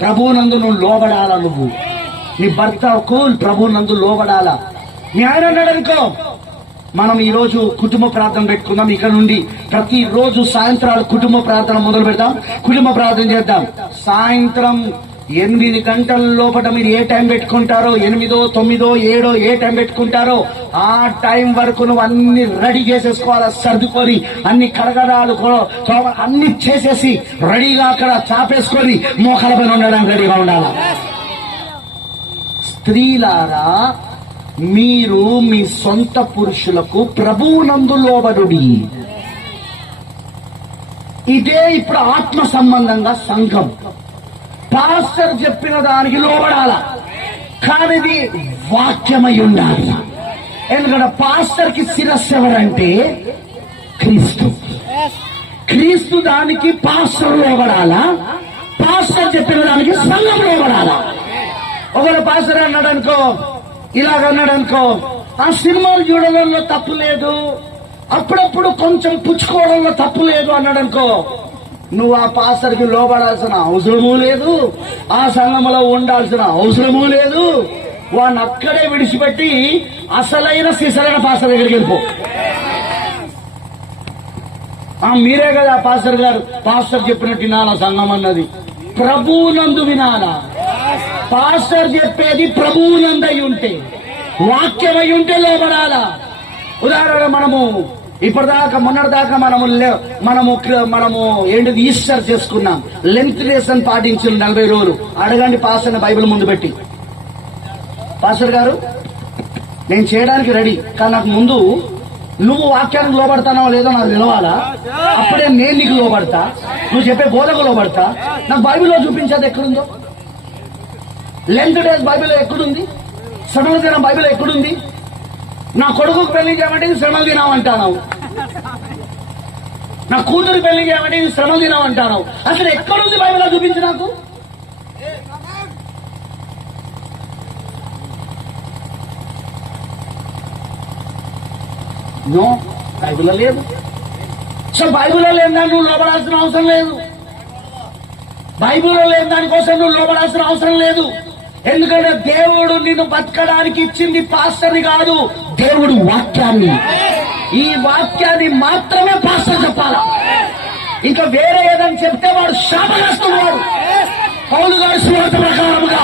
ప్రభువునందు నువ్వు లోబడాలా. నువ్వు నీ భర్తకు ప్రభువునందు లోబడాలా. నీ ఆయన అన్నాడు అనుకో, మనం ఈ రోజు కుటుంబ ప్రార్థన పెట్టుకుందాం. ఇక నుండి ప్రతిరోజు సాయంత్రాలు కుటుంబ ప్రార్థన మొదలు పెడదాం. కుటుంబ ప్రార్థన చేద్దాం. సాయంత్రం 8 గంటల లోపల మీరు ఏ టైం పెట్టుకుంటారో, 8, 9, 7 ఏ టైం పెట్టుకుంటారో ఆ టైం వరకు నువ్వు అన్ని రెడీ చేసేసుకోవాలా. సర్దుకొని అన్ని కడగడాలు అన్ని చేసేసి రెడీగా అక్కడ చాపేసుకొని మోకాల పైన ఉండడానికి రెడీగా ఉండాలా. స్త్రీలారా, మీరు మీ సొంత పురుషులకు ప్రభువునందు లోబడుడి. ఇదే ఇప్పుడు ఆత్మ సంబంధంగా సంఘం. పాస్టర్ చెప్పిన దానికి లోబడాల, కానీ ఇది వాక్యమై ఉండాలి. ఎందుకంటే పాస్టర్ కి శిరస్సు ఎవరంటే క్రీస్తు. క్రీస్తు దానికి పాస్టర్ లోబడాలా, పాస్టర్ చెప్పిన దానికి సంఘం లోబడాలా. ఒకవేళ పాస్టర్ అన్నాడు అనుకో, ఇలాగన్నాడు అనుకో, ఆ సినిమాలు చూడడంలో తప్పు లేదు, అప్పుడప్పుడు కొంచెం పుచ్చుకోవడంలో తప్పు లేదు అన్నాడు అనుకో, నువ్వు ఆ పాస్టర్ కి లోబడాల్సిన అవసరమూ లేదు, ఆ సంఘంలో ఉండాల్సిన అవసరమూ లేదు. వాడిని అక్కడే విడిచిపెట్టి అసలైన సిసలైన పాస్టర్ దగ్గరికి వెళ్ళిపో. మీరే కదా పాస్టర్ గారు, పాస్టర్ చెప్పినట్టు వినాలా సంఘం అన్నది, ప్రభువునందు వినాలా. పాస్టర్ చెప్పేది ప్రభువునందై ఉంటే, వాక్యమై ఉంటే లోబడాలా. ఉదాహరణ, మనము ఇప్పటిదాకా మొన్నటిదాకా మనము ఏంటిది ఈస్టర్ చేసుకున్నాం. లెంత్ డేస్ పాటించిన 40 రోజులు. అడగండి పాస్టర్ బైబిల్ ముందు పెట్టి, పాస్టర్ గారు నేను చేయడానికి రెడీ, కానీ నాకు ముందు నువ్వు వాక్యానికి లోబడతానో లేదో నాకు తెలవాలా. అప్పుడే నేను నీకు లోబడతా, నువ్వు చెప్పే బోధకు లోబడతా. నాకు బైబిల్లో చూపించేది ఎక్కడుందో. లెంత్ డేస్ బైబిల్లో ఎక్కడుంది? శ్రమల దినం బైబిల్లో ఎక్కడుంది? నా కొడుకుకు పెళ్లి చేయమంటే ఇది శ్రమల దినం అంటాను, నా కూతురు పెళ్లి చేయమంటే ఇది శ్రమల దినం అంటాను. అసలు ఎక్కడుంది బైబిల్లో చూపించి నాకు. నో, బైబిల్లో లేదు. సో బైబిల్లో లేని దాన్ని నువ్వు లోబడాల్సిన అవసరం లేదు. బైబిల్లో లేని దానికోసం నువ్వు లోబడాల్సిన అవసరం లేదు. ఎందుకంటే దేవుడు నిన్ను బతకడానికి ఇచ్చింది పాస్టర్ని కాదు, దేవుడు వాక్యాన్ని. ఈ వాక్యాన్ని మాత్రమే పాస్టర్ చెప్పాలా. ఇంకా వేరే ఏదని చెప్తే వాడు శాపగ్రస్తుడు. పౌలు గారి సువార్త ప్రకారముగా